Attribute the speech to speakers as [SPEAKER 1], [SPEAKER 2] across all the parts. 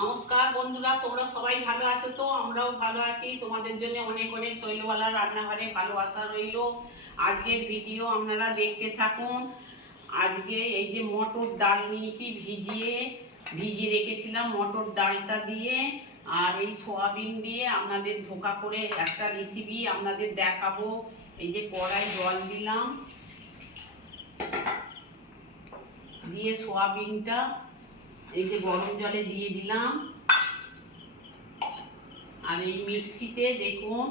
[SPEAKER 1] নমস্কার বন্ধুরা, তোমরা সবাই ভালো আছো তো? আমরাও ভালো আছি। তোমাদের জন্য অনেক অনেক শৈলবালা রান্নাঘরে ভালোবাসা রইল। আজকের ভিডিও আপনারা দেখতে থাকুন। আজকে এই যে মটর ডাল নিয়েছি ভিজিয়ে ভিজিয়ে রেখেছিলাম মটর ডালটা দিয়ে। আর এই সোয়াবিন দিয়ে আপনাদের ধোকা করে একটা রেসিপি আপনাদের দেখাবো। এই যে কড়াই জল দিলাম। দিয়ে সোয়াবিনটা এই যে গরম জলে দিয়ে দিলাম। আর এই মিক্সিতে দেখুন,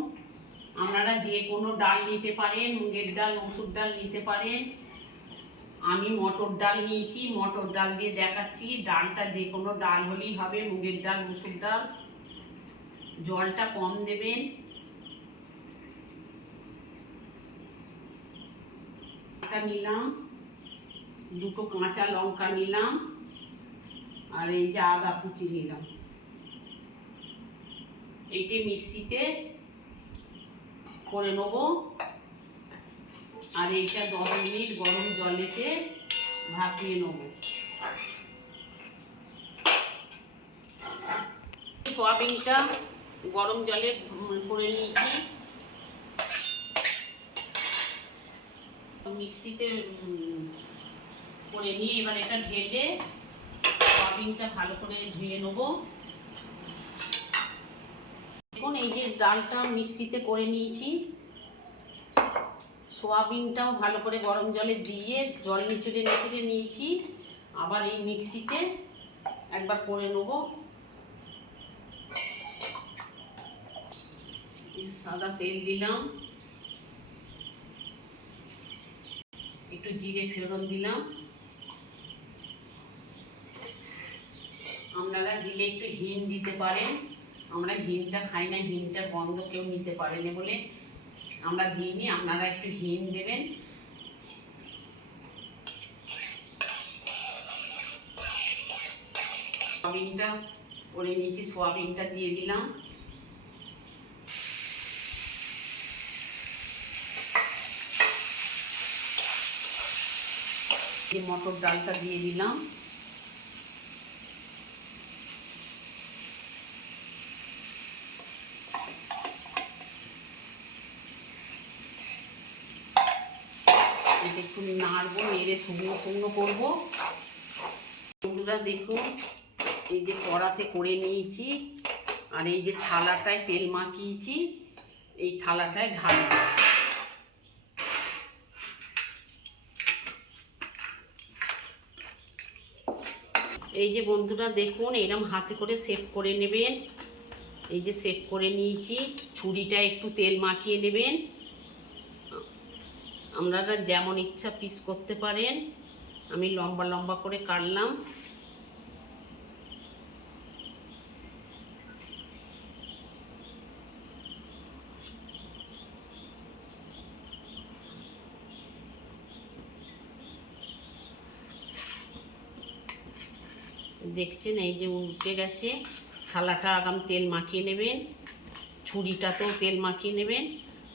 [SPEAKER 1] আপনারা যে কোনো ডাল নিতে পারেন, মুগের ডাল, মসুর ডাল নিতে পারেন। আমি মটর ডাল নিয়েছি, মটর ডাল দিয়ে দেখাচ্ছি। ডালটা যে কোনো ডাল হলেই হবে, মুগের ডাল, মসুর ডাল। জলটা কম দেবেন। নিলাম, দুটো কাঁচা লঙ্কা নিলাম। আর এই যে আদা কুচি নিলাম। এইটা মিক্সিতে করে নেব। আর এইটা দশ মিনিট গরম জলেতে ভাপিয়ে নেব। সোয়াবিনটা গরম জলে করে নিয়েছি। মিক্সিতে করে নিয়ে এবার এটা ঢেলে সয়াবিনটা ভালো করে ধুয়ে নেব। দেখুন, এই যে ডালটা মিক্সিতে করে নিয়েছি। সোয়াবিনটাও ভালো করে গরম জলে দিয়ে জল নিচড়ে নিচড়ে নিয়েছি। আবার এই মিক্সিতে একবার করে নেব। সাদা তেল দিলাম। একটু জিরে ফেরন দিলাম। আপনারা দিলে একটু হিম দিতে পারেন। আমরা হিমটা খাই না হিমটা বন্ধ কেউ নিতে পারে না বলে আমরা দিইনি, আপনারা একটু হিম দেবেন। সোয়াবিনটা করে নিয়েছি, সোয়াবিনটা দিয়ে দিলাম। মটর ডালটা দিয়ে দিলাম এটা একটু নাড়বো, নেড়ে শুকনো শুকনো করব। বন্ধুরা দেখুন এই যে কড়াতে করে নিয়েছি, আর এই যে থালাটায় তেল মাখিয়েছি, এই থালাটায় ঢালবো এই যে বন্ধুরা, দেখুন, এরম হাতে করে সেভ করে নেবেন। এই যে সেভ করে নিয়েছি ছুরিটা একটু তেল মাখিয়ে নেবেন। আপনারা যেমন ইচ্ছা পিস করতে পারেন। আমি লম্বা লম্বা করে কাটলাম। দেখছেন, এই যে উল্টে গেছে। থালাটা আগাম তেল মাখিয়ে নেবেন। ছুরিটাতেও তেল মাখিয়ে নেবেন।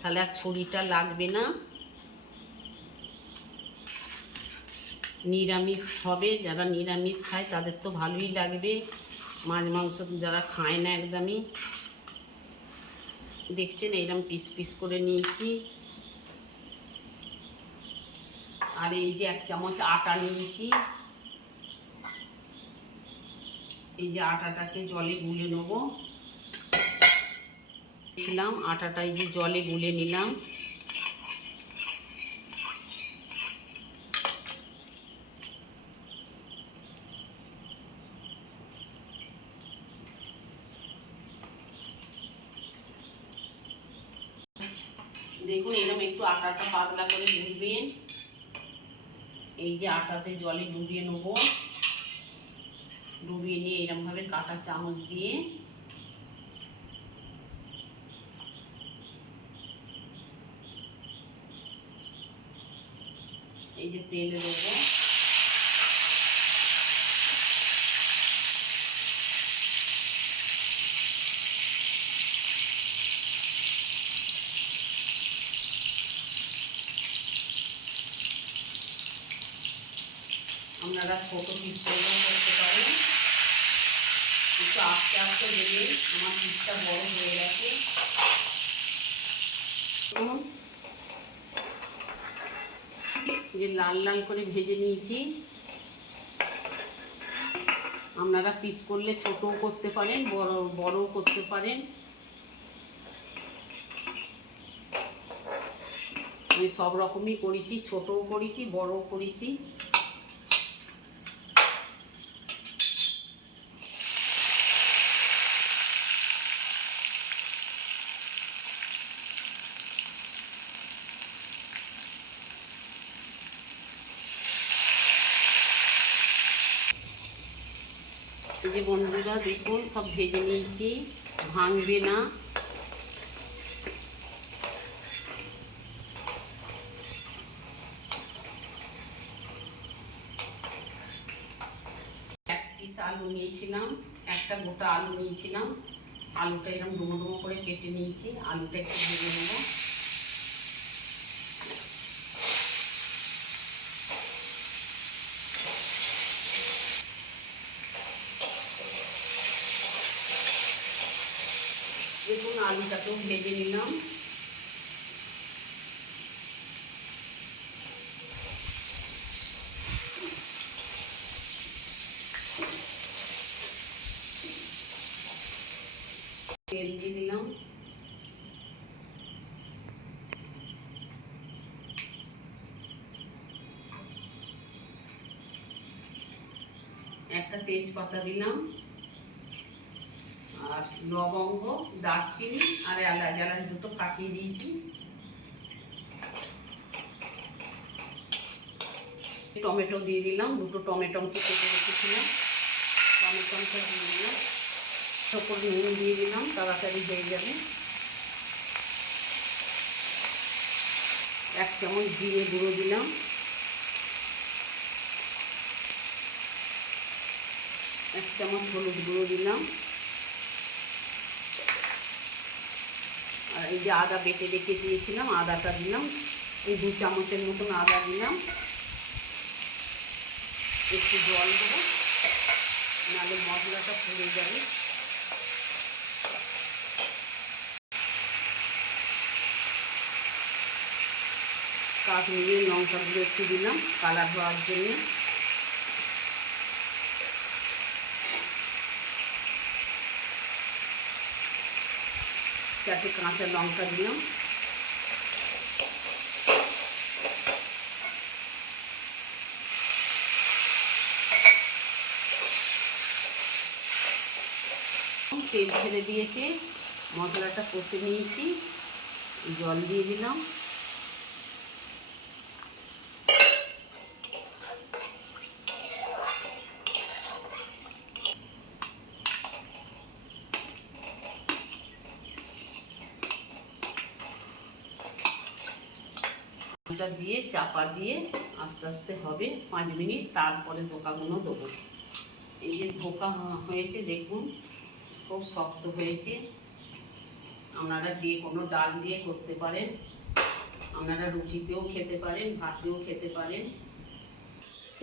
[SPEAKER 1] তাহলে আর ছুরিটা লাগবে না। নিরামিষ হবে, যারা নিরামিষ খায় তাদের তো ভালোই লাগবে। মাছ, মাংস যারা খায় না একদমই। দেখছেন এইরকম পিস পিস করে নিয়েছি। আর এই যে এক চামচ আটা নিয়েছি। এই যে আটাটাকে জলে গুলে নেব। ছিলাম আটাটা এই যে জলে গুলে নিলাম। দেখুন এরকম একটু আটাটা পাতলা করে ডুবিয়ে এই যে আটাতে জলে ডুবিয়ে নেব। ডুবিয়ে নিয়ে এরকমভাবে কাটা চামচ দিয়ে। এই যে তেলে দেবো। আপনারা ছোটো পিস করতে পারেন। একটু আস্তে আস্তে দেবে আমার পিসটা বড় হয়ে গেছে। যে লাল লাল করে ভেজে নিয়েছি। আপনারা পিস করলে ছোটও করতে পারেন, বড়, বড়ও করতে পারেন। আমি সব রকমই করেছি, ছোটও করেছি, বড়ও করেছি। যে বন্ধুরা দেখুন, সব ভেজে নিয়েছি, ভাঙবে না। এক পিস আলু নিয়েছিলাম, একটা গোটা আলু নিয়েছিলাম। আলুটা এরকম ডুমো ডুমো করে কেটে নিয়েছি, আলুটা একটু ভেজে নেব। দেখুন আলুটাকেও ভেজে নিলাম। তেল দিয়ে দিলাম। একটা তেজপাতা দিলাম। আর লবঙ্গ, দারচিনি আর এলাচ। এলাচ দুটো ফাটিয়ে দিয়েছি। টমেটো দিয়ে দিলাম। দুটো টমেটোকে কেটে রেখেছিলাম। টমেটোটা দিয়ে দিলাম। ওপর নুন দিয়ে দিলাম। তাড়াতাড়ি হয়ে যাবে। এক চামচ জিরে গুঁড়ো দিলাম। এক চামচ হলুদ গুঁড়ো দিলাম। এই যে আদা বেটে রেখে দিয়েছিলাম, আদাটা দিলাম। এই দু চামচের মতন আদা দিলাম। একটু জল দেবো, নাহলে মশলাটা পুড়ে যাবে। কাঠ কাশ্মীরি লঙ্কাগুলো একটু দিলাম কালার হওয়ার জন্য। চারটে কাঁচা লঙ্কা দিলাম। তেল ছেড়ে দিয়েছে মশলাটা কষে নিয়েছি জল দিয়ে দিলাম। ওটা দিয়ে, চাপা দিয়ে আস্তে আস্তে হবে পাঁচ মিনিট, তারপরে ধোকাগুলো দেবো। এই যে ধোকা হয়েছে, দেখুন, খুব শক্ত হয়েছে। আপনারা যে কোনো ডাল দিয়ে করতে পারেন। আপনারা রুটিতেও খেতে পারেন, ভাতেও খেতে পারেন।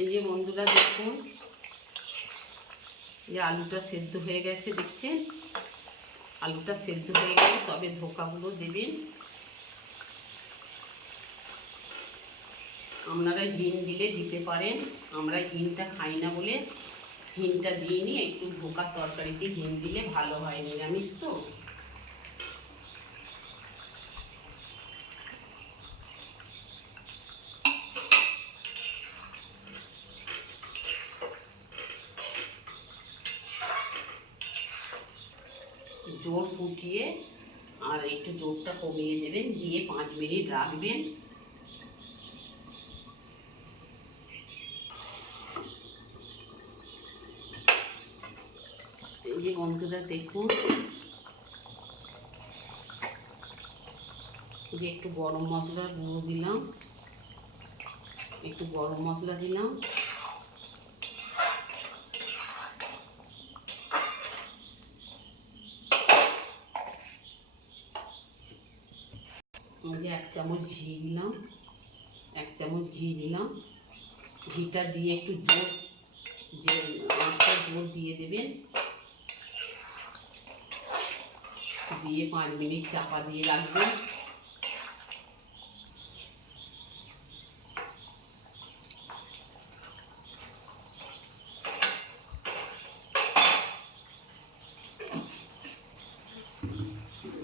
[SPEAKER 1] এই যে বন্ধুরা, দেখুন যে আলুটা সেদ্ধ হয়ে গেছে, দেখছেন? আলুটা সেদ্ধ হয়ে গেলে তবে ধোকাগুলো দেবেন। আপনারা হিং দিলে দিতে পারেন। আমরা হিংটা খাই না বলে হিংটা দিইনি একটু ধোকার তরকারিতে হিং দিলে ভালো হয় নিরামিষ তো। জোর ফুটিয়ে আর একটু জোরটা কমিয়ে দেবেন, দিয়ে পাঁচ মিনিট রাখবেন এই যে বন্ধুরা দেখুন যে একটু গরম মশলার গুঁড়ো দিলাম। একটু গরম মশলা দিলাম। যে এক চামচ ঘি দিলাম। এক চামচ ঘি দিলাম। ঘিটা দিয়ে একটু জোর যে আঁচটা জোর দিয়ে দেবেন দিয়ে পাঁচ মিনিট চাপা দিয়ে রাখবেন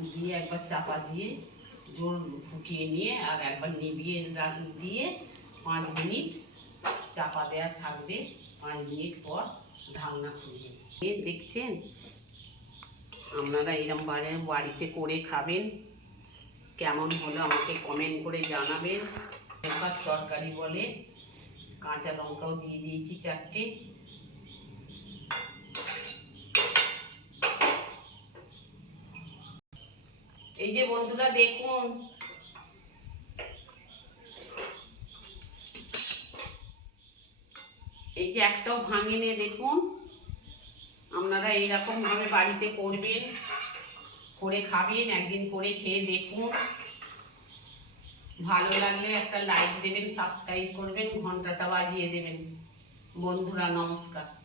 [SPEAKER 1] দিয়ে একবার চাপা দিয়ে জোর ফুটিয়ে নিয়ে আর একবার নিভিয়ে রাখ- দিয়ে পাঁচ মিনিট চাপা দেওয়া থাকবে পাঁচ মিনিট পর ঢাকনা খুলবে এ দেখছেন আপনারা এরম বারে বাড়িতে করে খাবেন। কেমন হলো আমাকে কমেন্ট করে জানাবেন। লঙ্কার তরকারি বলে কাঁচা লঙ্কাও দিয়ে দিয়েছি চারটে। এই যে বন্ধুরা দেখুন, এই যে একটাও ভাঙেনে, দেখুন। আপনারা এইরকম ভাবে বাড়িতে করবেন, করে খাবেন, একদিন করে খেয়ে দেখুন। ভালো লাগলে একটা লাইক দেবেন সাবস্ক্রাইব করবেন, ঘন্টাটা বাজিয়ে দেবেন। বন্ধুরা, নমস্কার।